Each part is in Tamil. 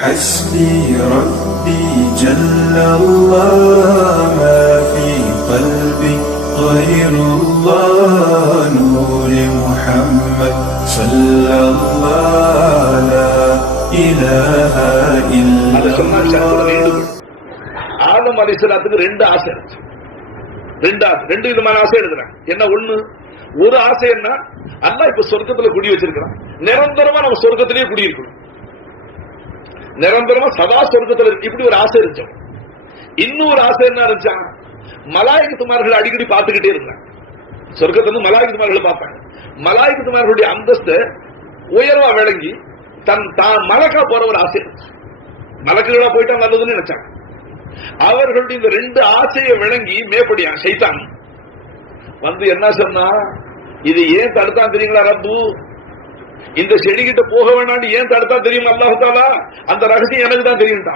حسبي ربي جل الله ما في قلبي غير الله نور محمد صلى الله لا إله அது إلا சொன்னா சர்வத الله வேண்டுகோள் ஆதம் அலிஸ்லாத்துக்கு ரெண்டு ஆசை இருந்துச்சு ரெண்டு ஆசை ரெண்டு விதமான ஆசை எழுதுறாங்க என்ன ஒண்ணு ஒரு ஆசை என்ன அல்லாஹ் இப்ப சொர்க்கத்துல குடி வச்சிருக்கிறான் நிரந்தரமா நம்ம சொர்க்கத்திலேயே குடியிருக்கணும் நிரந்தரமா சதா சொர்க்கத்துல இருக்கு. இப்படி ஒரு ஆசை இருந்துச்சு. இன்னொரு ஆசை என்ன இருந்துச்சா? மலாயகத்துமார்கள் அடிக்கடி பார்த்துக்கிட்டே இருந்தாங்க. சொர்க்கத்தை வந்து மலாயகத்துமார்கள் பார்ப்பாங்க. மலாயகத்துமார்களுடைய அந்தஸ்து உயர்வா விளங்கி தன் தான் மலக்கா போற ஒரு ஆசை இருந்துச்சு. மலக்குகளா போயிட்டா நல்லதுன்னு நினைச்சாங்க. அவர்களுடைய இந்த ரெண்டு ஆசையை விளங்கி மேப்படியான் சைத்தான் வந்து என்ன சொன்னா இது ஏன் தடுத்தான் தெரியுங்களா ரப்பு? இந்த செடி கிட்ட போக வேண்டாம் ஏன் தடுத்தா தெரியும் அல்லாஹாலா அந்த ரகசியம் எனக்கு தான் தெரியும்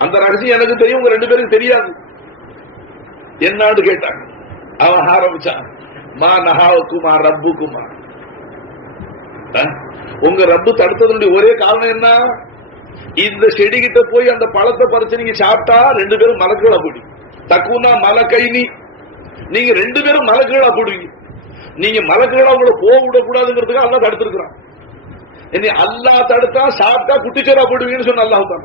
அந்த ரகசியம் எனக்கு தெரியும் உங்க ரெண்டு பேருக்கு தெரியாது. என்னான்னு கேட்டாங்க. அவன் ஆரம்பிச்சான். மா நஹாவுக்குமா ரப்புக்குமா? அஹ், உங்க ரப்பு தடுத்ததுடைய ஒரே காரணம் என்ன? இந்த செடி கிட்ட போய் அந்த பழத்தை பறிச்சு நீங்க சாப்பிட்டா ரெண்டு பேரும் மலக்குகளா போடுவீங்க தக்குனா மலக்கைனி. நீங்க ரெண்டு பேரும் மலக்குகளா போடுவீங்க நீங்க மலக்குகளா உங்களை போக விடக்கூடாதுங்கிறதுக்கு அல்லா தடுத்திருக்கிறான். இனி அல்லா தடுத்தா சாப்பிட்டா குட்டிச்சோரா போடுவீங்கன்னு சொன்ன அல்லாஹ் தான்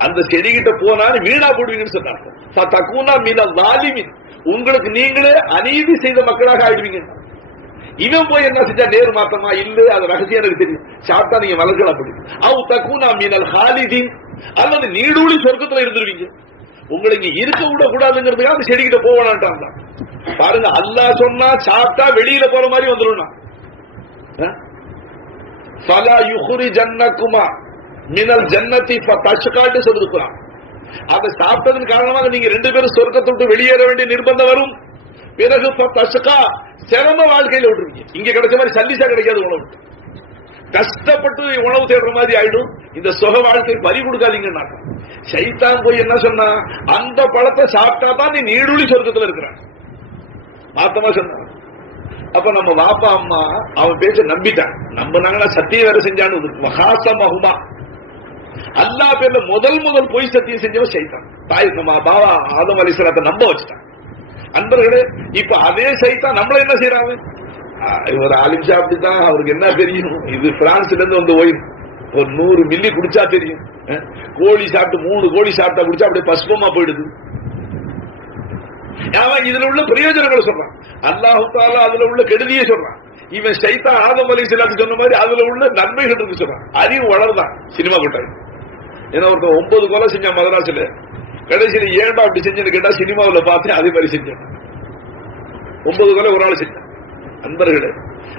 அந்த செடி கிட்ட போனா வீணா போடுவீங்கன்னு சொன்னாங்க ச- தக்குனா மீன லாலிமின் உங்களுக்கு நீங்களே அநீதி செய்த மக்களாக ஆயிடுவீங்க. இவன் போய் என்ன செஞ்சா நேர் மாத்தமா? இல்ல அது ரகசியம் எனக்கு தெரியும். சாப்பிட்டா நீங்க மலர்களா போடுவீங்க. அவு தக்குனா மீனல் ஹாலிதீன். அல்லது நீடூழி சொர்க்கத்துல இருந்துருவீங்க. உங்களுக்கு இருக்க விட கூடாதுங்கிறதுக்காக அந்த செடிகிட்ட போவானான்ட்டான் பாருங்க அல்லாஹ் சொன்னா சாப்பிட்டா வெளியில போற மாதிரி வந்துடும் ஃபலா யுஹுரி ஜன்னக்குமா மினல் ஜன்னதி தஷ்காட்டு சொல்லிருக்கிறான் அதை சாப்பிட்டதன் காரணமாக நீங்க ரெண்டு பேரும் சொர்க்கத்தை விட்டு வெளியேற வேண்டிய நிர்பந்தம் வரும். பிறகு தசுக்கா சிரம வாழ்க்கையில விட்டுருவீங்க. இங்க கிடைச்ச மாதிரி சல்லிசா கிடைக்காது உணவு. கஷ்டப்பட்டு உணவு தேடுற மாதிரி ஆயிடும். இந்த சுக வாழ்க்கை பறி கொடுக்காதீங்கன்னா சைத்தான் போய் என்ன சொன்னா அந்த பழத்தை சாப்பிட்டா தான் நீ நீடுழி சொர்க்கத்துல இருக்கிற மாத்தமா சொன்னான். அப்ப நம்ம வாப்பா அம்மா அவன் பேச்ச நம்பிட்டான். நம்பினாங்கன்னா சத்தியம் வேற செஞ்சான்னு மகாசமகுமா அல்லாஹ் பேர்ல முதல் முதல் பொய் சத்தியம் செஞ்சவன் சைத்தான். தாய் நம்ம பாபா ஆதம் அலிஸ்லாத்தை நம்ப வச்சுட்டான். அன்பர்களே இப்ப அதே சைத்தான் நம்மள என்ன செய்யறாங்க இவர் ஆலிம்ஷா அப்படித்தான் அவருக்கு என்ன தெரியும்? இது பிரான்ஸ்ல இருந்து வந்து ஓயிரும் ஒரு நூறு மில்லி குடிச்சா தெரியும். கோழி சாப்பிட்டு மூணு கோழி சாப்பிட்டா குடிச்சா அப்படியே பசுபமா போயிடுது. அவன் இதுல உள்ள பிரயோஜனங்களை சொல்றான். அல்லாஹு தாலா அதுல உள்ள கெடுதியை சொல்றான். இவன் சைத்தா ஆதம் அலி சொன்ன மாதிரி அதுல உள்ள நன்மைகள் இருக்கு சொல்றான். அறிவு வளர்தான் சினிமா கொட்டாய் ஏன்னா ஒருத்தன் ஒன்பது கொலை செஞ்சான் மதராசில கடைசியில் ஏன்டா அப்படி செஞ்சேன்னு கேட்டா சினிமாவுல பார்த்தேன் அதே மாதிரி செஞ்சேன். ஒன்பது கொலை ஒரு ஆள் செஞ்சேன். அன்பர்களே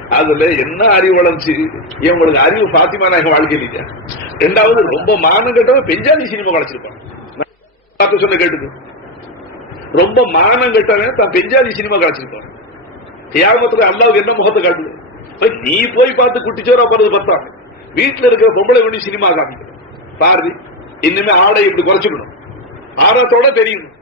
அதுல என்ன அறிவு வளர்ச்சி? இவங்களுக்கு அறிவு பாத்திமா நாயக வாழ்க்கையில் இல்லையா? ரெண்டாவது ரொம்ப மானம் கட்டவன் பெஞ்சாதி சினிமா வளர்ச்சிருப்பான். பார்த்து சொன்ன கேட்டுக்கு. ரொம்ப மானம் கட்டவன் தான் பெஞ்சாதி சினிமா காட்சிருப்பான் தியாகத்துல அல்லாவுக்கு என்ன முகத்தை காட்டுது? நீ போய் பார்த்து குட்டிச்சோரா போறது பார்த்தா வீட்டுல இருக்கிற பொம்பளை கொண்டு சினிமா காமிக்கணும் பாரதி இனிமே ஆடை இப்படி குறைச்சுக்கணும். ஆடத்தோட தெரியணும்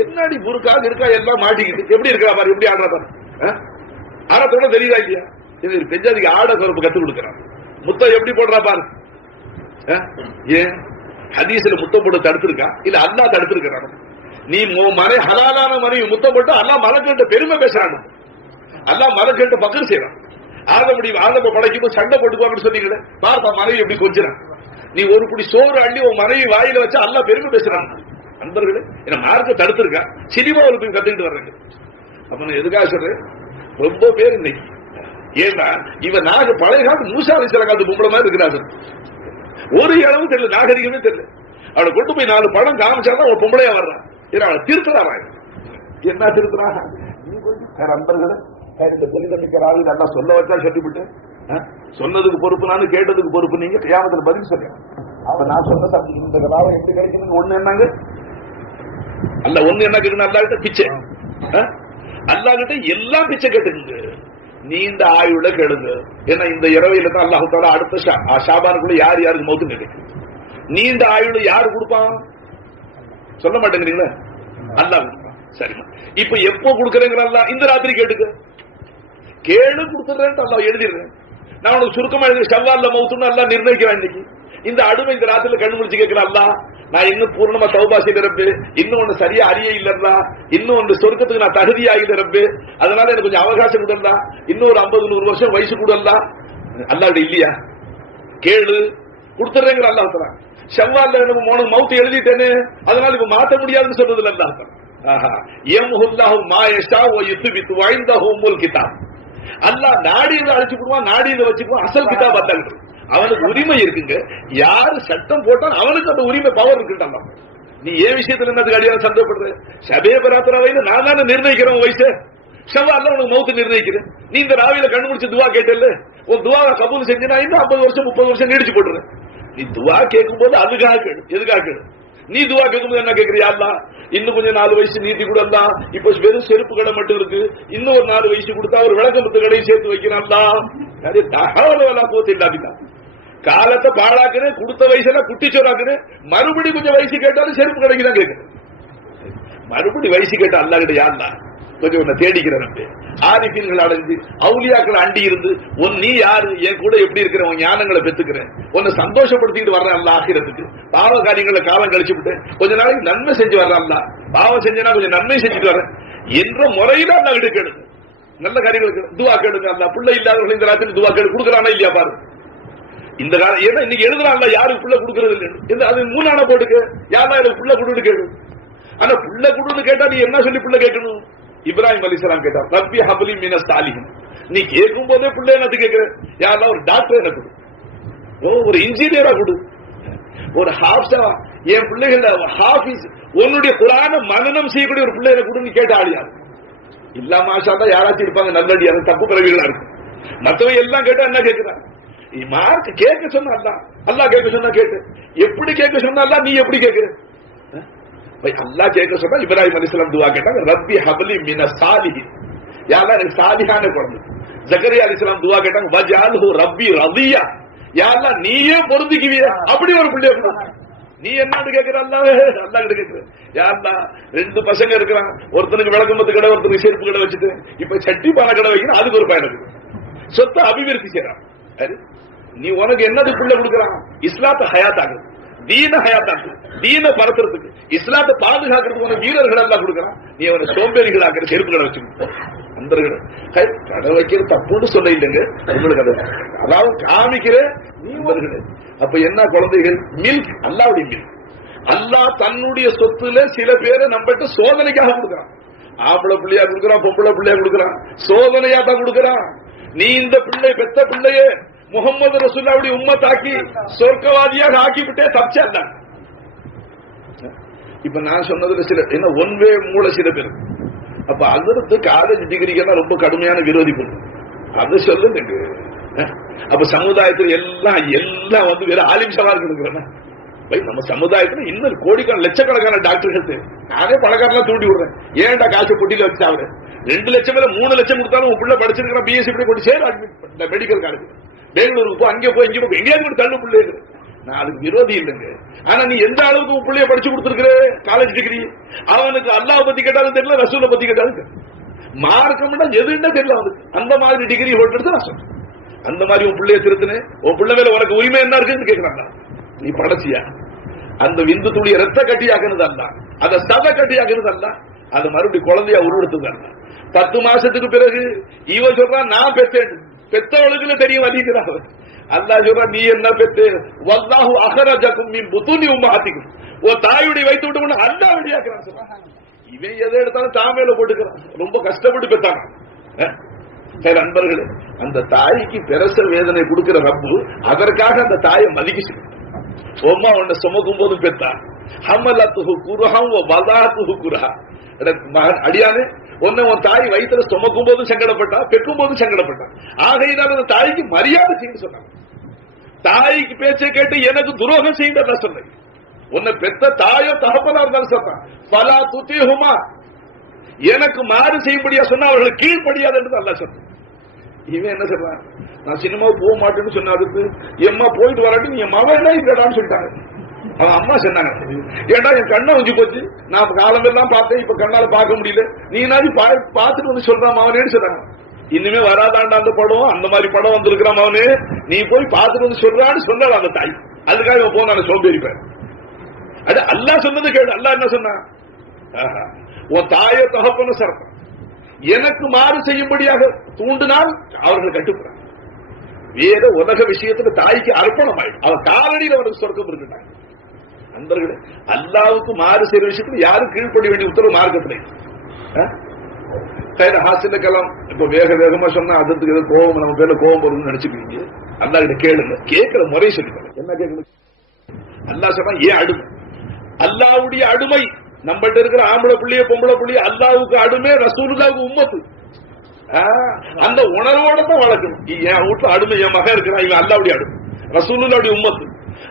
என்னடி முறுக்காக இருக்கா எல்லாம் மாட்டிக்கிட்டு எப்படி இருக்கா பாரு எப்படி ஆடுறா பாரு ஆ? தெரியுதா இல்லையா? இது பெஞ்சாதிக்கு ஆட குறப்பு கத்து கொடுக்கறான். முத்தம் எப்படி போடுறா பாரு. ஆ? ஏன்? ஹதீஸ்ல முத்தம் போட்டு தடுத்திருக்கா? இல்ல அல்லா தடுத்திருக்கிறான்? நீ உன் ஹலாலான மனைவி முத்தப்பட்டு அல்லா மலக்கிட்ட பெருமை பேசுறாங்க அல்லா மலக்கிட்ட பக்கம் செய்யறான் ஆதமடி ஆதம படைக்கும் சண்டை போட்டுக்குவாங்கன்னு சொன்னீங்களே பார்த்த மனைவி எப்படி கொஞ்சுறான். நீ ஒரு குடி சோறு அள்ளி உன் மனைவி வாயில வச்சு அல்லா பெருமை பேசுறான். நண்பர்களே என்ன மார்க்க தடுத்திருக்கா? சினிமா போய் கத்துக்கிட்டு வர்றாங்க. அப்ப நான் எதுக்காக சொல்றேன்? ரொம்ப பேர் இன்னைக்கு. ஏன்னா இவன் நாக பழைய காலத்து மூசா சில காலத்து பொம்பளை மாதிரி இருக்கிறாங்க. ஒரு இடமும் தெரியல நாகரிகமே தெரியல. அவளை கொண்டு போய் நாலு படம் காமிச்சாதான் அவன் பொம்பளையா வர்றான். இதனால அவளை திருத்துறாங்க என்ன திருத்துறாங்க நீ கொஞ்சம் வேற நண்பர்களே இந்த புனிதமிக்கிறாரு நல்லா சொல்ல வச்சா சொல்லிவிட்டு ஆ? சொன்னதுக்கு பொறுப்பு நான் கேட்டதுக்கு பொறுப்பு நீங்க கியாமத்துல பதில் சொல்லுங்க. அப்ப நான் சொன்ன சப்ஜெக்ட் இந்த கதாவை எட்டு கிடைக்கணும் ஒண்ணு என்னங்க? அல்ல ஒண்ணு என்ன கேட்கணும்? அல்லா கிட்ட பிச்சை. ஆ? அல்லா கிட்ட எல்லாம் பிச்சை கேட்டுங்க நீண்ட ஆயுள கேளுங்க ஏன்னா இந்த இரவையில தான் அல்லாஹு தாலா அடுத்த ஆ, ஷாபானுக்குள்ள யார் யாருக்கு மௌத்து கிடைக்கும் நீண்ட ஆயுள யாரு கொடுப்பான்? சொல்ல மாட்டேங்கிறீங்களா? அல்லாஹ் கொடுப்பான் சரிம்மா இப்ப எப்போ கொடுக்கறேங்கிற இந்த ராத்திரி கேட்டுக்க. கேளு கொடுத்துறேன் அல்லாஹ் எழுதிடுறேன். நான் உனக்கு சுருக்கமா எழுதி செவ்வால்ல மௌத்துன்னு அல்லா நிர்ணயிக்கிறான் இன்னைக்கு. இந்த அடிமை இந்த ராத்திரில கண்ணு முடிச்சு கேட்கிறேன் அல்லா நான் இன்னும் பூர்ணமா தௌபா செய்த ரப்பு. இன்னும் ஒண்ணு சரியா அறிய இல்லல்லா இன்னும் ஒன்று சொர்க்கத்துக்கு நான் தகுதியா இல்ல ரப்பு. அதனால எனக்கு கொஞ்சம் அவகாசம் கொடுந்தா இன்னும் ஒரு ஐம்பது நூறு வருஷம் வயசு கூடல்லா அல்லாட இல்லையா? கேளு கொடுத்துறேங்கிற அல்லா தரான் எனக்கு உனக்கு மவுத்து எழுதிட்டேன்னு அதனால இப்ப மாத்த முடியாதுன்னு சொல்றது அல்லா தரான் ஆஹா. எம்ஹுல்லாஹு மா ஓ வ யுத்பித் வைந்தஹு உம்முல் கிதாப். அல்லாஹ் நாடியில அழைச்சு விடுவான் நாடியில வச்சுக்குவான் அசல் கிதாப் அதான் அவனுக்கு உரிமை இருக்குங்க. யாரு சட்டம் போட்டான் அவனுக்கு அந்த உரிமை பவர் இருக்குட்டான் நீ ஏன் விஷயத்துல என்னதுக்கு அடியான சந்தோஷப்படுற சபே பராத்தராவையில நான் தானே நிர்ணயிக்கிறேன் வயசு? செவ்வாய்ல உனக்கு மௌத்து நிர்ணயிக்கிறேன். நீ இந்த ராவில கண்ணு துவா கேட்டல உன் துவா கபூல் செஞ்சு நான் இன்னும் ஐம்பது வருஷம் முப்பது வருஷம் நீடிச்சு போட்டுறேன் நீ துவா கேட்கும் போது அதுக்காக கேடு எதுக்காக கேடு? நீ துவா கேட்கும்போது என்ன கேட்கறியா இன்னும் கொஞ்சம் நாலு வயசு நீதி கூட இப்ப வெறும் செருப்பு கடை மட்டும் இருக்கு. இன்னும் ஒரு நாலு வயசு கொடுத்தா ஒரு விளக்கம்பத்து கடையை சேர்த்து வைக்கிறான்லா தகவல் வேலை போத்து காலத்தை பாழாக்குறேன் கொடுத்த வயசுல குட்டிச்சோராக்குறேன் மறுபடி கொஞ்சம் வயசு கேட்டாலும் செருப்பு கடைக்கு தான் கேட்குறேன். மறுபடி வயசு கேட்டா அல்லா கிட்ட யாருந்தா கொஞ்சம் உன்னை தேடிக்கிறேன் ஆதிக்கங்கள் அடைஞ்சு அவுலியாக்கள் அண்டி இருந்து உன் நீ யாரு? என் கூட எப்படி இருக்கிற உன் ஞானங்களை பெத்துக்கிறேன் உன்னை சந்தோஷப்படுத்திட்டு வர்றேன் அல்ல ஆகிறதுக்கு பாவ காரியங்களை காலம் கழிச்சு விட்டு கொஞ்ச நாளைக்கு நன்மை செஞ்சு வர்றேன் அல்ல பாவம் செஞ்சனா கொஞ்சம் நன்மை செஞ்சுட்டு வரேன். என்ற முறையில நான் எடுக்கணும் நல்ல காரியங்களுக்கு துவா கேடுங்க அல்ல பிள்ளை இல்லாதவர்கள் இந்த ராத்திரி துவா கேடு கொடுக்குறானா இல்லையா பாரு. இந்த காலம் ஏன்னா இன்னைக்கு எழுதுறாங்களா யாருக்கு புள்ள கொடுக்கறது இல்லை அது மூணான போட்டுக்கு. யாரா எனக்கு புள்ள கொடுன்னு கேடு ஆனா புள்ள கொடுன்னு கேட்டா நீ என்ன சொல்லி புள்ள கேட்கணும்? இப்ராஹிம் அலிசலாம் கேட்டார் ரப்பி ஹபலி மீன ஸ்டாலின் நீ கேட்கும் போதே பிள்ளை என்னது கேட்கிற யாரெல்லாம் ஒரு டாக்டர் என்ன கொடு. ஓ ஒரு இன்ஜினியரா கொடு. ஒரு ஹாஃப்ஸா என் பிள்ளைகள் ஹாஃபிஸ் உன்னுடைய குரான மனநம் செய்யக்கூடிய ஒரு பிள்ளை கொடுன்னு கேட்ட ஆளியா இல்ல மாஷா தான் யாராச்சும் இருப்பாங்க நல்லடி அது தப்பு பிறவிகளா இருக்கு மத்தவங்க எல்லாம் கேட்டா என்ன கேட்கிறான் மார்க் கேட்க சொன்னா அல்லா அல்லா கேட்க சொன்னா கேட்டு. எப்படி கேட்க சொன்னா அல்லா நீ எப்படி கேட்கிற அல்லா கேட்க சொன்னா இப்ராஹிம் அலிஸ்லாம் துவா கேட்டாங்க ரப்பி ஹபலி மின சாலிஹி யாரா எனக்கு சாலிஹான குழந்தை ஜக்கரியா அலிஸ்லாம் துவா கேட்டாங்க வஜாலுஹு ரப்பி ரதியா யாரெல்லாம் நீயே பொருந்திக்குவிய. அப்படி ஒரு பிள்ளைய நீ என்னன்னு கேட்கிற அல்லாவே? அல்லா கிட்ட கேட்கிற யாருடா ரெண்டு பசங்க இருக்கிறான் ஒருத்தனுக்கு விளக்கம்பத்து கடை ஒருத்தனுக்கு செருப்பு கடை வச்சுட்டு இப்ப சட்டி பானை கடை வைக்கணும் அதுக்கு ஒரு பயன் இருக்கு. சொத்தை அபிவிருத்தி செய்யறான் நீ உனக்கு என்னது பிள்ளை கொடுக்கறான்? இஸ்லாத்தை ஆகுது. தீன ஹயாத்தான். தீன பரத்துறதுக்கு. இஸ்லாத்தை பாதுகாக்கிறதுக்கு உனக்கு வீரர்கள் எல்லாம் கொடுக்கறான். நீ அவனை சோம்பேறிகள் ஆக்கிற செருப்பு கடை வச்சுக்கோ. அந்தர்கள். கடை வைக்கிற தப்புன்னு சொல்ல இல்லைங்க உங்களுக்கு அது அதாவது காமிக்கிற நீவர்களே அப்ப என்ன குழந்தைகள்? மில்க். அல்லாவுடைய மில்க். அல்லா தன்னுடைய சொத்துல சில பேரை நம்மகிட்ட சோதனைக்காக கொடுக்கறான். ஆம்பளை பிள்ளையா கொடுக்கறான் பொம்பளை பிள்ளையா கொடுக்கறான். சோதனையா தான் கொடுக்கறான். நீ இந்த பிள்ளை பெத்த பிள்ளையே முகமது ரசூல்லாவுடைய உம்மத்தாக்கி சொர்க்கவாதியாக ஆக்கிவிட்டே தப்பிச்சா இப்ப நான் சொன்னதுல சில என்ன ஒன் வே மூல சில பேர். அப்ப அதற்கு காலேஜ் டிகிரிக்கு ரொம்ப கடுமையான விரோதி பண்ணு. அது சொல்லுங்க அப்ப சமுதாயத்தில் எல்லாம் எல்லாம் வந்து வேற ஆலிம் சவால் கொடுக்குறேன் நம்ம சமுதாயத்துல இன்னும் கோடிக்கான லட்சக்கணக்கான டாக்டர்கள் நானே பணக்காரெல்லாம் தூண்டி விடுறேன். ஏன்டா காசு பொட்டியில வச்சு அவரு? ரெண்டு லட்சம் மேல மூணு லட்சம் கொடுத்தாலும் உன் பிள்ளை படிச்சிருக்கிற பிஎஸ்சி இப்படி கொண்டு சேர் மெடிக்கல் காலேஜ் பெங்களூருக்கு போ அங்கே போய் இங்கே போய் எங்கேயாவது தள்ளு பிள்ளை நான் அதுக்கு விரோதி இல்லைங்க. ஆனா நீ எந்த அளவுக்கு உன் பிள்ளைய படிச்சு கொடுத்துருக்கிற? காலேஜ் டிகிரி அவனுக்கு அல்லாஹ் பத்தி கேட்டாலும் தெரியல ரசூலை பத்தி கேட்டாலும் மார்க்கம்னா எதுன்னா தெரியல அவனுக்கு. அந்த மாதிரி டிகிரி ஹோல்டர் நான் சொல்றேன். அந்த மாதிரி உன் பிள்ளைய திருத்துனு உன் பிள்ளை மேல உனக்கு உரிமை என்ன இருக்குன்னு கேட்கிறாங்க நீ படைச்சியா? அந்த விந்து துளிய ரத்த கட்டியாக்குனது அல்ல அதை சத கட்டியாக்குனது அல்ல அது மறுபடியும் குழந்தையா உருவெடுத்து பத்து மாசத்துக்கு பிறகு இவன் சொல்றான் நான் பெற்றேன். பெத்தவளுக்குன்னு தெரியும் வலிக்கிறான் அல்லா சொல்ற நீ என்ன பெத்து? வல்லாஹு அகரஜக்கும் மீன் புத்துனி உம்மாத்திக்கும். ஓ தாயுடைய வைத்து விட்டு அல்லா வெளியாக்குறான் சொல்றான் இவன் எதை எடுத்தாலும் தாமையில போட்டுக்கிறான். ரொம்ப கஷ்டப்பட்டு பெற்றான். சரி நண்பர்களே அந்த தாய்க்கு பெரச வேதனை கொடுக்கிற ரப்பு அதற்காக அந்த தாயை மதிக்க உம்மா உன்னை சுமக்கும் போதும் பெத்தா ஹமலத்துஹு குருஹம் வதாத்துஹு குருஹா. மகன் அடியானே உன்னை உன் தாய் வயிற்றுல சுமக்கும் போதும் சங்கடப்பட்டா பெக்கும் போதும் சங்கடப்பட்டா ஆகையினால் அந்த தாய்க்கு மரியாதை செய்ய சொன்னாங்க தாய்க்கு பேச்சை கேட்டு எனக்கு துரோகம் செய்ய சொன்னேன் உன்னை பெத்த தாயோ தகப்பனா இருந்தாலும் சொன்னான் பலா துத்தியுமா எனக்கு மாறு செய்யும்படியா சொன்னா அவர்களுக்கு கீழ்படியாது என்று அல்ல சொன்னேன் இவன் என்ன சொல்றான் நான் சினிமா போக மாட்டேன்னு சொன்ன அதுக்கு எம்மா போயிட்டு வராட்டி நீ மகன் என்ன இல்லடான்னு சொல்லிட்டாங்க அவன் அம்மா சொன்னாங்க. ஏண்டா என் கண்ணை வச்சு போச்சு? நான் காலம் எல்லாம் பார்த்தேன் இப்ப கண்ணால பார்க்க முடியல. நீ நாதி பார்த்துட்டு வந்து சொல்றான் அவனேன்னு சொன்னாங்க. இனிமே வராதாண்டா அந்த படம்? அந்த மாதிரி படம் வந்திருக்கிறான் அவனு நீ போய் பார்த்துட்டு வந்து சொல்றான்னு சொன்னாள் அந்த தாய். அதுக்காக இவன் போன சோம்பேறிப்பேன் அது அல்லாஹ் சொன்னது கேடு அல்லாஹ் என்ன சொன்னான்? உன் தாய தகப்பன சரப்பம் எனக்கு மாறு செய்யும்படியாக தூண்டினால் அவர்கள் கட்டுப்படுறாங்க வேற உலக விஷயத்துல தாய்க்கு அர்ப்பணம் ஆயிடும் அவன் காலடியில் அவனுக்கு சொர்க்கம் இருக்குட்டாங்க நண்பர்களே அல்லாவுக்கு மாறு செய்யற விஷயத்துல யாரும் கீழ்ப்படி வேண்டிய உத்தரவு மார்க்கத்துல கையில ஹாஸ்டல்ல கலாம் இப்ப வேக வேகமா சொன்னா அதுக்கு எது கோபம் நம்ம பேர்ல கோபம் வரும்னு நினைச்சுக்கிறீங்க. அல்லா கிட்ட கேளுங்க. கேட்கிற முறை சொல்லுங்க என்ன கேட்கணும்? அல்லாஹ் சொன்னா ஏன் அடிமை? அல்லாவுடைய அடிமை நம்மகிட்ட இருக்கிற ஆம்பளை புள்ளிய பொம்பளை புள்ளி அல்லாவுக்கு அடிமை ரசூலுல்லாவுக்கு உம்மத்து. ஆ, அந்த உணர்வோட தான் வளர்க்கணும். என் வீட்டுல அடிமை என் மகன் இருக்கிறான் இவன் அல்லாவுடைய அடிமை ரசூலுல்லாவுடைய உம்மத்து.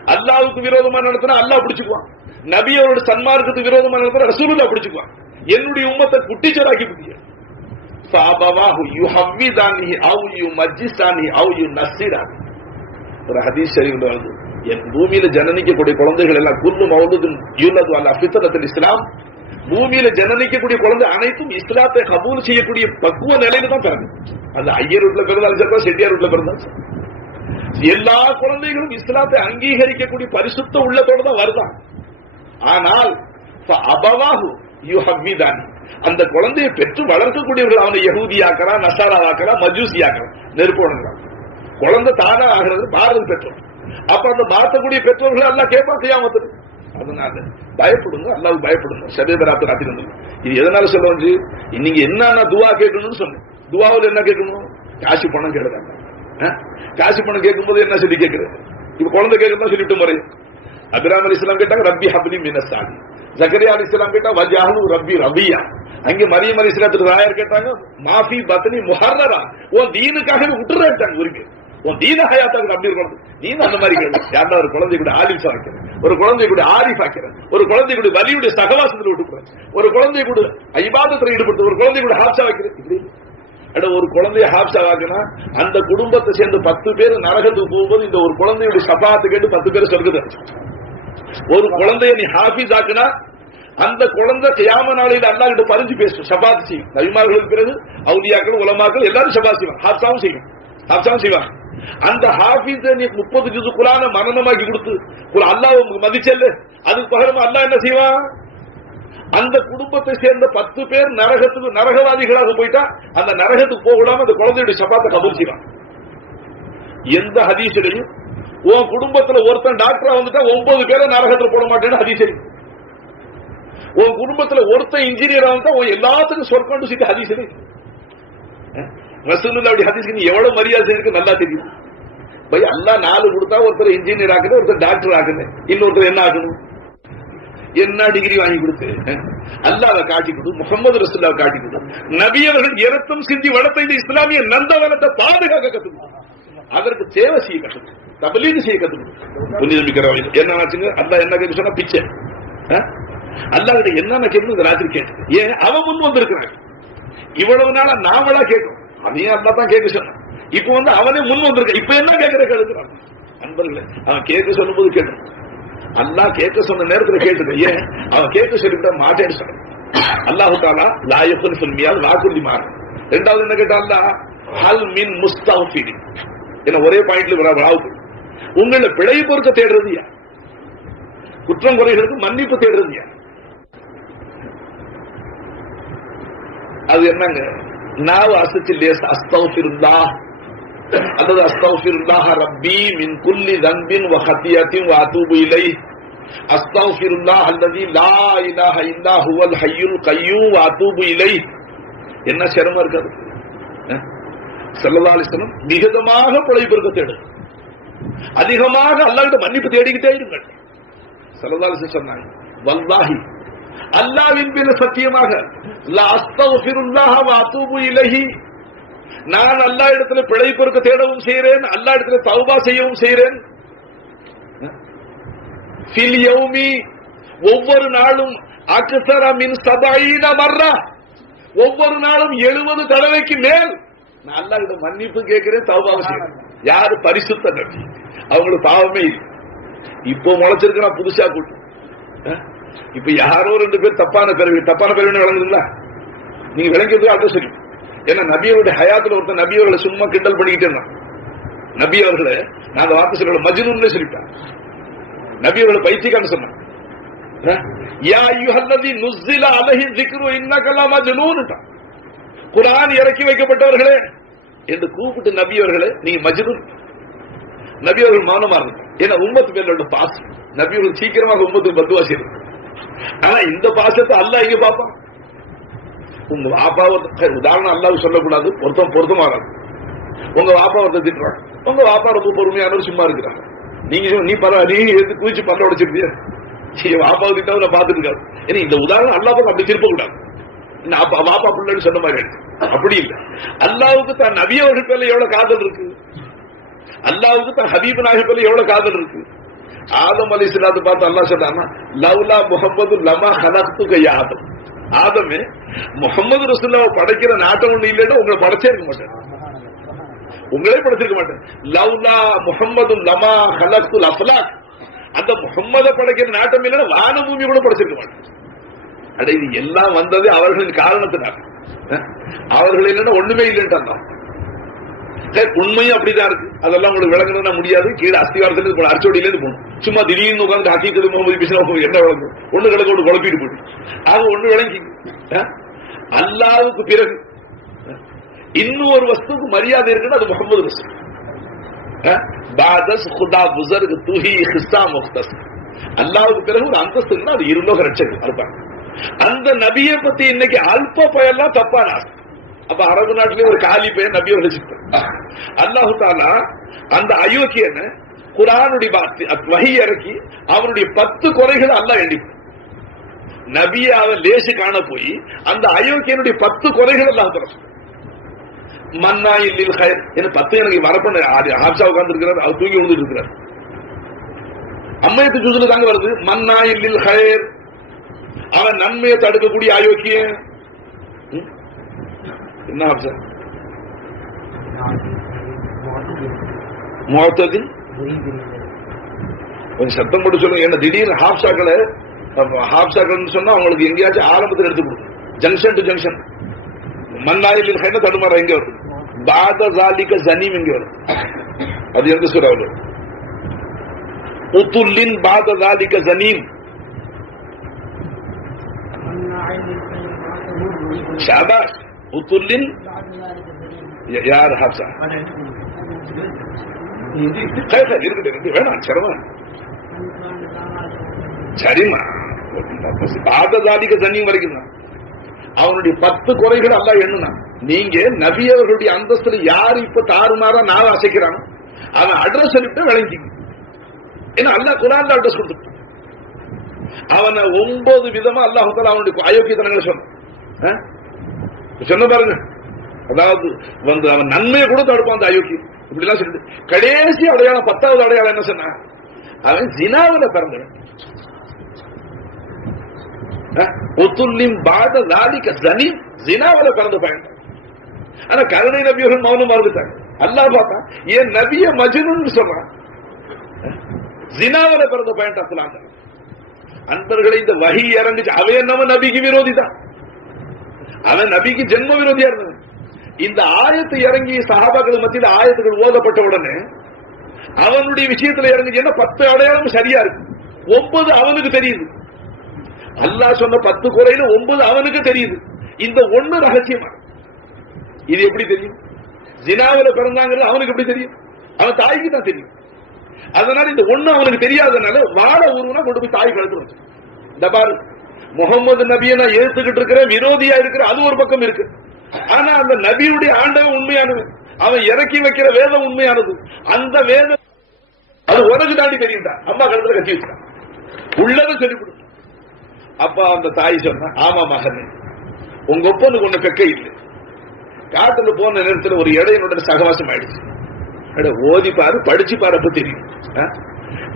அல்லாவுக்கு விரோதமா நடத்தினா அல்லாஹ் பிடிச்சுக்குவான். நபி அவரோட சன்மார்க்கத்துக்கு விரோதமா நடத்தினா ரசூலுல்லா பிடிச்சுக்குவான். என்னுடைய உம்மத்தை குட்டிச்சோராக்கி அவு ஃபஅபவாஹு மஜ்ஜி அவ் அவு யூ யுனஸ்ஸிரானி ஒரு ஹதீஸ் ஷரீஃப்ல வந்து என் பூமியில ஜனனிக்கக்கூடிய குழந்தைகள் எல்லாம் குல்லு மௌலுதும் யூலது அல்ல ஃபித்ரத்தில் இஸ்லாம். பூமியில ஜனனிக்கக்கூடிய குழந்தை அனைத்தும் இஸ்லாத்தை கபூல் செய்யக்கூடிய பக்குவ நிலையில தான் பிறகு அந்த ஐயர் வீட்டுல பிறந்தாலும் சரிதான் செட்டியார் வீட்டுல பிறந்தாலும் சரி. எல்லா குழந்தைகளும் இஸ்லாத்தை அங்கீகரிக்கக்கூடிய பரிசுத்த உள்ளத்தோட தான் வருதான் ஆனால் அபவாகு யுஹவ்விதானி அந்த குழந்தையை பெற்று வளர்க்கக்கூடியவர்கள் அவனை யகூதியாக்கிறா நசாராவாக்கிறா மஜூசியாக்கிறா நெருப்போடுங்கிறான். குழந்தை தானா ஆகிறது பாரதம் பெற்றோர். அப்ப அந்த மாற்றக்கூடிய பெற்றோர்கள் எல்லாம் கேட்பா செய்யாமத்து அதனால பயப்படுங்க அல்லாஹ் பயப்படுங்க. சதேபராத்து காத்திருந்து இது எதனால சொல்ல வந்து நீங்க என்னன்னா துவா கேட்கணும்னு சொன்னேன். துவாவில் என்ன கேட்கணும்? காசு பணம் கேட்கறாங்க காசு பணம் கேட்கும்போது என்ன சொல்லி கேட்கறது? இப்ப குழந்தை கேட்கறதா சொல்லிட்டு முறை அபிராம் அலி இஸ்லாம் கேட்டாங்க ரப்பி ஹப்லி மினசாடி ஜக்கரியா அலி இஸ்லாம் கேட்டா வஜாஹு ரப்பி ரபியா. அங்க மரியம் அலி இஸ்லாத்துக்கு ராயர் கேட்டாங்க மாஃபி பத்னி முஹர்ரரா. உன் தீனுக்காக விட்டுறாட்டாங்க இருக்கு உன் தீன ஹயாத்தாக்கு அப்படி இருக்கணும். நீனும் அந்த மாதிரி கேளு. யாரா ஒரு குழந்தை கூட ஆலிஃப் ஆக்கிறேன் ஒரு குழந்தை கூட ஆரிஃப் ஆக்கிறேன் ஒரு குழந்தை கூட வலியுடைய சகவாசத்தில் விட்டுக்கிறேன் ஒரு குழந்தை கூட ஐபாதத்தில் ஈடுபட்டு ஒரு குழந்தை கூட ஹாப்ஸா வைக்கிறேன் ஒரு குழந்தைய ஹாப்ஸா ஆக்குனா அந்த குடும்பத்தை சேர்ந்து பத்து பேர் நரகத்துக்கு போகும்போது இந்த ஒரு குழந்தையுடைய சபாத்து கேட்டு பத்து பேர் சொல்லுது. ஒரு குழந்தைய நீ ஹாஃபிஸ் ஆக்குனா அந்த குழந்தை கியாம நாளையில அல்லா கிட்ட பறிஞ்சு பேசும் சபாத்து செய்யும். நபிமார்களுக்கு பிறகு அவுதியாக்கள் உலமாக்கள் எல்லாரும் ஷபாத் செய்வாங்க. ஹாப்ஸாவும் செய்யும். ஹாப்ஸாவும் செய்வாங்க. அந்த ஹாஃபிஸ் நீ முப்பது ஜுது குலான மனநமாக்கி கொடுத்து குல உங்களுக்கு மதிச்சல்ல அதுக்கு பகரமா அல்லா என்ன செய்வான்? அந்த குடும்பத்தை சேர்ந்த பத்து பேர் நரகத்துக்கு நரகவாதிகளாக போயிட்டா அந்த நரகத்துக்கு போக விடாம அந்த குழந்தையுடைய சபாத்தை கபூல் செய்யலாம் எந்த ஹதீசிலையும் உன் குடும்பத்துல ஒருத்தன் டாக்டரா வந்துட்டா ஒன்பது பேரை நரகத்துல போட மாட்டேன்னு ஹதீசரி உன் குடும்பத்துல ஒருத்தன் இன்ஜினியரா வந்தா உன் எல்லாத்துக்கும் சொற்கொண்டு சீட்டு ஹதீசரி இருக்கு அப்படி ஹதீஸ்க்கு நீ எவ்வளவு மரியாதை இருக்கு நல்லா தெரியும். பை அல்லா நாலு கொடுத்தா ஒருத்தர் இன்ஜினியர் ஆகுது ஒருத்தர் டாக்டர் ஆகுது இன்னொருத்தர் என்ன ஆகணும் என்ன டிகிரி வாங்கி கொடுத்து? அல்லாஹ் காட்டி கொடு முகமது ரசுல்லா காட்டி கொடு. நபி அவர்கள் இரத்தம் சிந்தி வளர்த்த இந்த இஸ்லாமிய நந்தவனத்தை பாதுகாக்க கத்துக்கணும் அதற்கு சேவை செய்ய கத்துக்கணும் தபலீது செய்ய கத்துக்கணும் புனிதமிக்கிறவங்க என்ன ஆச்சுங்க? அல்லா என்ன கேட்க சொன்னா? பிச்சை. அல்லா கிட்ட என்னென்ன கேட்கணும்? இந்த ராத்திரி கேட்டு ஏன்? அவன் முன் வந்திருக்கிறான் இவ்வளவு நாளா நாமளா கேட்கும் அதையும் அல்லா தான் கேட்க சொன்னான். இப்ப வந்து அவனே முன் வந்திருக்க இப்ப என்ன கேட்கிற கேட்கிறான் அன்பர்களே அவன் கேட்க சொல்லும் போது கேட்கணும் அல்லாஹ் கேட்க சொன்ன நேரத்துல கேட்டுது. ஏன்? அவன் கேட்க சொல்லிவிட்டா மாட்டேன்னு சொன்னான். அல்லாஹு தாலா லாயப்பன் சொல்மியால் வாக்குறுதி மாறு. ரெண்டாவது என்ன கேட்டா ஹல் மின் முஸ்தஃபின். என்ன ஒரே பாயிண்ட்ல ராவுக்கு உங்களை பிழை பொறுக்க தேடுறது யார்? குற்றம் குறைகளுக்கு மன்னிப்பு தேடுறது யார்? அது என்னங்க? நாவு அசைச்சு லேஸ் அஸ்தௌஃபிருல்லா அல்லது அஸ்தௌஃபிருல்லாஹ ரப்பி மின் குல்லி தன்பின் வ ஹத்தியத்தின் வ அதூபு இலை அஸ்தௌஃபிருல்லாஹ் அல்லதி லா இலாஹ இல்லா ஹுவல் ஹய்யுல் கய்யூம் வ அதூபு இலை என்ன சிரமம் இருக்காது ஸல்லல்லாஹு அலைஹி மிகுதமாக பிழை பொறுக்க தேடு. அதிகமாக அல்லாஹ்கிட்ட மன்னிப்பு தேடிக்கிட்டே இருங்கள். ஸல்லல்லாஹு அலைஹி சொன்னாங்க வல்லாஹி அல்லாவின் மீது சத்தியமாக லா அஸ்தௌஃபிருல்லாஹ வ அதூபு இலைஹி நான் அல்லா இடத்துல பிழை பொறுக்க தேடவும் செய்கிறேன் அல்லா இடத்துல தௌபா செய்யவும் செய்கிறேன். ஒவ்வொரு நாளும் அக்ஸர மின் சபைன மர்ரா ஒவ்வொரு நாளும் எழுபது தடவைக்கு மேல் நான் அல்லா மன்னிப்பு கேட்கிறேன் தௌபாவும் செய்யறேன் யாரு பரிசுத்த நபி? அவங்களுக்கு பாவமே இல்லை. இப்போ முளைச்சிருக்கிறான் புதுசா கூட்டம். இப்ப யாரோ ரெண்டு பேர் தப்பான பிறவி தப்பான பிறவின்னு விளங்குதுங்களா? நீங்க விளங்கிறது அட்ரஸ் சரி ஏன்னா நபியருடைய ஹயாத்துல ஒருத்தன் நபியவர்களை சும்மா கிண்டல் பண்ணிக்கிட்டே இருந்தான் நபி அவர்களை நான் அந்த வார்த்தை சொல்ல மஜ்னூன்னு சொல்லிட்டேன். நபி அவர்களை பைத்தியக்காரன் சொன்னான். அஹ், யா அய்யுஹல்லதி நுஸ்ஸில அலைஹி ذிக்ரு இன்னக மஜ்னூன்ட்டான் இறக்கி வைக்கப்பட்டவர்களே என்று கூப்பிட்டு நபி அவர்களே நீ மஜ்னூன். நபி அவர்கள் மௌனமா இருந்தாங்க. ஏன்னா உம்மத்து பேரோட பாசம். நபி அவர்கள் சீக்கிரமாக உம்மத்துக்கு பத்துவாசி இருக்கு ஆனா இந்த பாசத்தை அல்லாஹ் இங்க பாப்பான் உங்க வாப்பாவை ஒருத்தர் உதாரணம் அல்லாஹ் சொல்லக்கூடாது. பொருத்தம் பொருத்தமாகாது உங்க வாப்பா ஒருத்தர் திட்டுறாங்க உங்க வாப்பா ரொம்ப பொறுமையானவர் சும்மா இருக்கிறாங்க நீங்க நீ பரவாயில்ல நீ எது குதிச்சு பல்ல உடைச்சிருப்பிய வாப்பாவை திட்டவும் நான் பார்த்துட்டு இருக்காரு ஏன்னா இந்த உதாரணம் அல்லாஹ் பக்கம் அப்படி திருப்ப கூடாது. அப்பா வாப்பா பிள்ளைன்னு சொன்ன மாதிரி அப்படி இல்லை. அல்லாவுக்கு தான் நபி பேர்ல எவ்வளவு காதல் இருக்கு? அல்லாவுக்கு தான் ஹபீப் நாயகம் பேர்ல எவ்வளவு காதல் இருக்கு? ஆதம் அலி சிலாத்து பார்த்து அல்லாஹ் சொன்னான்னா லவ்லா முகமது லமா ஹலக்து கையா ஆதமே முகமது ரசூல்லாவை படைக்கிற நாட்டம் ஒண்ணு இல்லைன்னா உங்களை படைச்சே இருக்க மாட்டேன். உங்களே படைச்சிருக்க மாட்டேன். லவ்லா முகமது லமா ஹலக்துல் அஃலாக். அந்த முகம்மத படைக்கிற நாட்டம் இல்லைன்னா வான பூமி கூட படைச்சிருக்க மாட்டேன். அட இது எல்லாம் வந்தது அவர்களின் காரணத்தினால. அவர்கள் இல்லைன்னா ஒண்ணுமே இல்லைன்ட்டாங்க. சரி, உண்மையும் அப்படிதான் இருக்கு. அதெல்லாம் உங்களுக்கு விளங்கணும்னா முடியாது. கீழே அஸ்திவாரத்துல போகணும். அரிச்சோடியில இருந்து போகணும். சும்மா திடீர்னு உட்காந்து ஹக்கீக்கது முகமது பிசினா என்ன விளங்கும்? ஒண்ணு கிடக்க ஒன்று குழப்பிட்டு போயிடும். அது ஒண்ணு விளங்கி அல்லாவுக்கு பிறகு இன்னொரு வஸ்துக்கு மரியாதை இருக்குன்னு அது முகமது ரசூல். பாதஸ் குதா புசர்க் துஹி ஹிஸ்தா முக்தஸ் அல்லாவுக்கு பிறகு ஒரு அந்தஸ்துன்னா அது இருலோக ரட்சகம் இருப்பாங்க அந்த நபியை பத்தி இன்னைக்கு அல்ப பயெல்லாம் தப்பான அப்ப அரபு நாட்டிலே ஒரு காலி பெயர் நபி வச்சிருப்பார் அல்லாஹு தாலா அந்த அயோக்கியன குரானுடைய வார்த்தை வகை இறக்கி அவனுடைய பத்து குறைகள் அல்லாஹ் எண்ணி நபியை அவன் லேசு காண போய் அந்த அயோக்கியனுடைய பத்து குறைகள் அல்லாஹ் தர மன்னா இல்லில் ஹயர் என்ன பத்து எனக்கு வரப்பண்ண ஆப்ஷா உட்கார்ந்து இருக்கிறார் அவர் தூங்கி விழுந்துட்டு இருக்கிறார் அம்மையத்து ஜூதுல தாங்க வருது மன்னா இல்லில் ஹயர் அவன் நன்மையை தடுக்கக்கூடிய அயோக்கியன். என்ன ஆப்ஷா முகத்ததில் கொஞ்சம் சத்தம் போட்டு சொல்லுங்க என்ன திடீர்னு ஹாப்ஷாக்களை ஹாப்ஷாக்கள் சொன்னா அவங்களுக்கு எங்கேயாச்சும் ஆரம்பத்தில் எடுத்து கொடுக்கும் ஜங்ஷன் டு ஜங்ஷன் மன்னாயில் ஹைன தடுமாற எங்க வருது பாத ஜாலிக ஜனீம் எங்க வருது அது எந்த சூறா வரும் உத்துல்லின் பாத ஜாலிக ஜனீம் ஷாபாஷ் உத்துல்லின் யார் ஹாப்ஷா சரி, சரி, இருக்கட்டும், வேணாம் சிரமம் சரிம்மா தண்ணியும் வரைக்கும் தான் அவனுடைய பத்து குறைகள் அல்ல எண்ணுனா. நீங்க நபி அவர்களுடைய அந்தஸ்துல யாரு இப்ப தாறுமாறா நாள் அசைக்கிறான் அவன் அட்ரஸ் சொல்லிட்டு விளங்கி ஏன்னா அல்லா குரான் அட்ரஸ் கொடுத்து அவனை ஒன்பது விதமா அல்லாஹால அவனுடைய அயோக்கியத்தனங்களை சொன்னான் சொன்ன பாருங்க. அதாவது வந்து அவன் நன்மையை கூட தடுப்பான் அந்த அயோக்கி இப்படி எல்லாம் சொல்லிட்டு கடைசி அடையாளம் பத்தாவது அடையாளம் என்ன சொன்னான் அவன் ஜினாவில பிறந்தவன். ஒத்துள்ளின் பாத லாலிக்க ஜனி ஜினாவில பிறந்த பையன். ஆனா கருணை நபியர்கள் மௌனமா இருந்துட்டாங்க அல்லாஹ் பார்த்தா என் நபிய மஜ்னுன்னு சொல்றான். ஜினாவில பிறந்த பையன் தப்புலாங்க அன்பர்களை இந்த வகி இறங்குச்சு. அவன் நம்ம நபிக்கு விரோதி தான் அவன் நபிக்கு ஜென்ம விரோதியா இருந்தது இந்த ஆயத்து இறங்கி சஹாபாக்கள் மத்தியில் ஆயத்துகள் ஓதப்பட்ட உடனே அவனுடைய விஷயத்துல இறங்குச்சு பத்து அடையாளம் சரியா இருக்கு. ஒன்பது அவனுக்கு தெரியுது. அல்லாஹ் சொன்ன பத்து குறையில ஒன்பது அவனுக்கு தெரியுது. இந்த ஒண்ணு ரகசியமா? இது எப்படி தெரியும்? ஜினாவில பிறந்தாங்கிறது அவனுக்கு எப்படி தெரியும்? அவன் தாய்க்கு தான் தெரியும். அதனால இந்த ஒண்ணு அவனுக்கு தெரியாதனால வாழ உருவனா கொண்டு போய் தாய் கழுத்து இந்த பாரு முகமது நபியை நான் ஏத்துக்கிட்டு இருக்கிறேன் விரோதியா இருக்கிற அது ஒரு பக்கம் இருக்கு. ஆனா அந்த நபியுடைய ஆண்டவன் உண்மையானது அவன் இறக்கி வைக்கிற வேதம் உண்மையானது. அந்த வேதம் அது உனக்கு தாண்டி தெரியும்டா அம்மா கழுத்துல கட்டி வச்சுட்டான் உள்ளதை சொல்லி கொடு. அப்ப அந்த தாய் சொன்னா ஆமா மகனே உங்க ஒப்பனுக்கு ஒண்ணு கக்க இல்லை. காட்டுல போன நேரத்துல ஒரு இடையனுடன் சகவாசம் ஆயிடுச்சு. ஓதி பாரு படிச்சு பாரு அப்ப தெரியும்.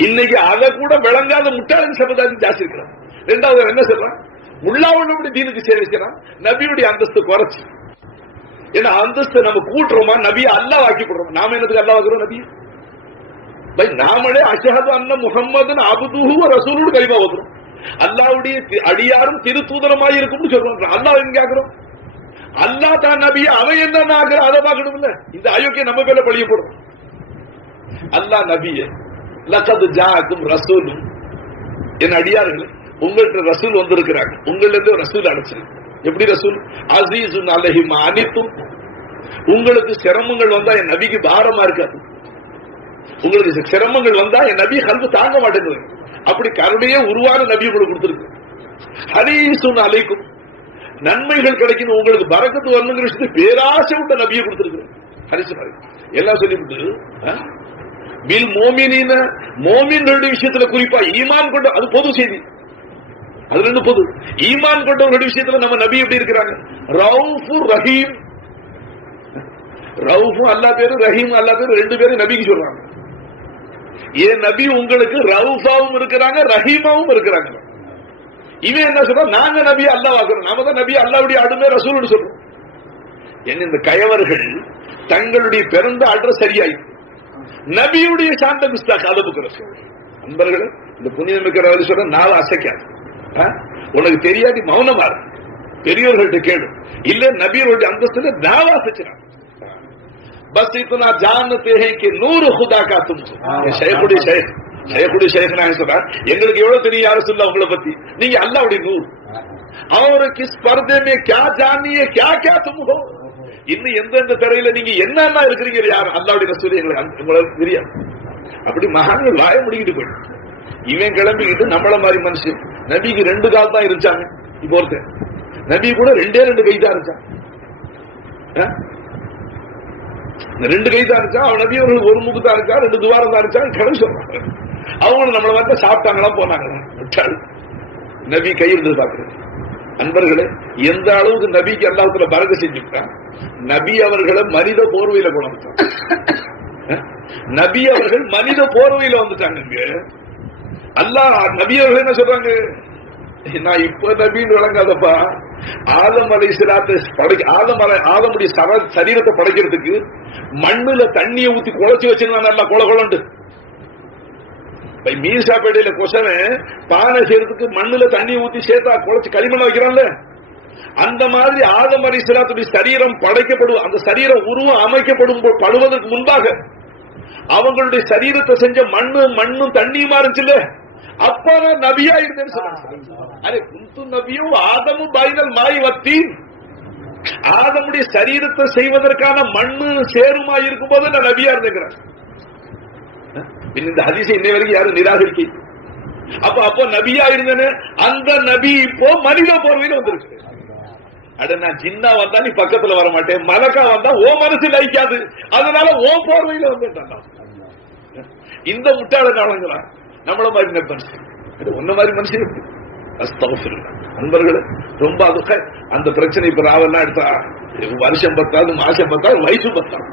இன்னைக்கு அதை கூட விளங்காத முட்டாளன் சமுதாயம் ஜாஸ்தி இருக்கிறான். ரெண்டாவது என்ன சொல்றான்? முல்லாவுடைய தீனுக்கு சேவிக்கிறான் நபியுடைய அந்தஸ்து குறைச்சு. ஏன்னா அந்தஸ்து நம்ம கூட்டுறோமா? நபியை அல்லா வாக்கி போடுறோம் நாம என்னதுக்கு அல்லா வாக்குறோம் நபி பை நாமளே அஷஹது அண்ண முகம்மது அபுதுஹு ரசூலோடு கரிமா ஓதுறோம். அல்லாவுடைய அடியாரும் திருத்தூதரமாய் இருக்கும்னு சொல்றோம். அல்லாஹ் எங்க கேக்குறோம் அல்லா தான் நபி அவன் என்ன ஆகுற அதை பார்க்கணும்ல. இந்த அயோக்கிய நம்ம பேர்ல பழிய போடுறோம் அல்லா நபிய லக்கது ஜாக்கும் ரசூலும். என் அடியார்கள் உங்கள்கிட்ட ரசூல் வந்திருக்கிறாங்க. உங்கள இருந்து ரசூல் அடைச்சிருக்கு எப்படி ரசூல்? அசீசுன் அலஹிமா அனைத்தும். உங்களுக்கு சிரமங்கள் வந்தா என் நபிக்கு பாரமா இருக்காது. உங்களுக்கு சிரமங்கள் வந்தா என் நபி கல்வி தாங்க மாட்டேங்குது. அப்படி கருணையே உருவான நபி உங்களுக்கு கொடுத்துருக்கு. ஹரீசுன் அலைக்கும். நன்மைகள் கிடைக்கும் உங்களுக்கு பறக்கத்து வரணுங்கிற விஷயத்துக்கு பேராசை விட்ட நபியை கொடுத்துருக்கு. ஹரிசு எல்லாம் சொல்லிவிட்டு ஆ? பில் மோமினின மோமின்களுடைய விஷயத்துல குறிப்பா ஈமான் கொண்டு அது பொது செய்தி. அதுல இருந்து பொது ஈமான் கொண்டவர்களுடைய விஷயத்துல நம்ம நபி எப்படி இருக்கிறாங்க? ரவுஃபு ரஹீம். ரவுஃபும் அல்லா பேரு ரஹீம் அல்லா பேரு ரெண்டு பேரும் நபிக்கு சொல்றாங்க. ஏன் நபி உங்களுக்கு ரவுஃபாவும் இருக்கிறாங்க ரஹீமாவும் இருக்கிறாங்க? இவன் என்ன சொல்றான் நாங்க நபி அல்லா வாக்குறோம் நாம தான் நபி அல்லாவுடைய அடுமே ரசூல்னு சொல்றோம். என்ன இந்த கயவர்கள் தங்களுடைய பிறந்த அட்ரஸ் சரியாயி நபியுடைய சாந்த மிஸ்தாக் அளவுக்கு ரசூல். நண்பர்களே இந்த புனிதமிக்கிற சொல்ற நாள் அசைக்காது. உனக்கு தெரியாது மௌனமா இருக்கு பெரியோர்கள்ட்ட கேடும் இல்ல நபியருடைய அந்தஸ்துல தாவா செஞ்சான் பஸ் நான் ஜானத்தே கே நூறு ஹுதா கா தும் ஷேகுடி ஷேக். ஷேகுடி நான் சொல்றேன்? எங்களுக்கு எவ்வளவு தெரியும் யாரும் சொல்ல உங்களை பத்தி? நீங்க அல்லாவுடைய நூறு. அவருக்கு ஸ்பர்தே மே கே ஜானியே கே கே தும் ஹோ இன்னும் எந்தெந்த துறையில நீங்க என்னென்ன இருக்கிறீங்க யார்? அல்லாவுடைய ரசூல் எங்களுக்கு உங்களுக்கு தெரியாது. அப்படி மகான்கள் வாய முடிக்கிட்டு போயிடும் இவன் கிளம்பிக்கிட்டு நம்மள மாதிரி மனுஷன். நபிக்கு ரெண்டு கால் தான் இருந்துச்சாங்க. இப்ப ஒருத்தன். நபி கூட ரெண்டே ரெண்டு கை தான் இருந்துச்சான். ரெண்டு கை தான் இருந்துச்சா அவன் நபி அவர்கள் ஒரு முக்கு தான் இருக்கா ரெண்டு துவாரம் தான் இருந்துச்சா கிளம்பி சொல்றாங்க. அவங்களும் நம்மள வந்து சாப்பிட்டாங்களா போனாங்களா விட்டாள். நபி கை இருந்தது பாக்குறது அன்பர்களே எந்த அளவுக்கு நபிக்கு அல்லாஹத்துல பரக செஞ்சுட்டான் நபி அவர்களை மனித போர்வையில கொண்டு வந்துட்டான். நபி அவர்கள் மனித போர்வையில வந்துட்டாங்க அல்லாஹ் நபி அவர்கள் என்ன சொல்றாங்க? நான் இப்ப நபின்னு விளங்காதப்பா. ஆதம் அலை சிலாத்தை படை ஆதம் அலை ஆதமுடைய சர- சரீரத்தை படைக்கிறதுக்கு மண்ணுல தண்ணியை ஊத்தி குழச்சி வச்சிருந்தா நல்லா கொல கொலண்டு மீசாப்பேட்டையில கொசவன் பானை செய்யறதுக்கு மண்ணுல தண்ணியை ஊத்தி சேர்த்தா குழச்சி களிமண் வைக்கிறான்ல. அந்த மாதிரி ஆதம் அலை சிலாத்துடைய சரீரம் படைக்கப்படும் அந்த சரீரம் உருவம் அமைக்கப்படும் போ- படுவதற்கு முன்பாக அவங்களுடைய சரீரத்தை செஞ்ச மண்ணு மண்ணும் தண்ணியுமா இருந்துச்சுல்ல? அப்ப நான் நபியா இருந்தேன்னு சொன்னாங்க. அரே குந்து நபியும் ஆதமும் பைனல் மாய் வத்தி ஆதமுடைய சரீரத்தை செய்வதற்கான மண்ணு சேருமா இருக்கும் போது நான் நபியா இருந்தேங்கிறேன். பின் இந்த ஹதீஸை இன்னை வரைக்கும் யாரும் நிராகரிக்க அப்ப அப்போ நபியா இருந்தேன்னு அந்த நபி இப்போ மனித போர்வையில வந்திருக்கு. அட நான் சின்ன வந்தா நீ பக்கத்துல வர மாட்டேன். மலக்கா வந்தா ஓ மனசு லயிக்காது அதனால ஓ போர்வையில வந்துட்டான் இந்த முட்டாள காலங்களா நம்மள மாதிரி மனுஷன். உன்ன மாதிரி மனுஷன் இருக்கு அஸ்தகஃபிருல்லாஹ். நண்பர்களே ரொம்ப அதுக்க அந்த பிரச்சனை இப்ப ராவெல்லாம் எடுத்தா வருஷம் பத்தாது மாசம் பத்தாது வயசு பத்தாது.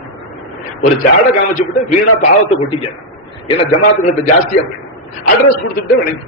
ஒரு ஜாட காமிச்சு விட்டு வீணா பாவத்தை கொட்டிக்க. ஏன்னா ஜமாத்துக்கு ஜாஸ்தியா போயிடும் அட்ரஸ் கொடுத்துட்டு விளங்கி.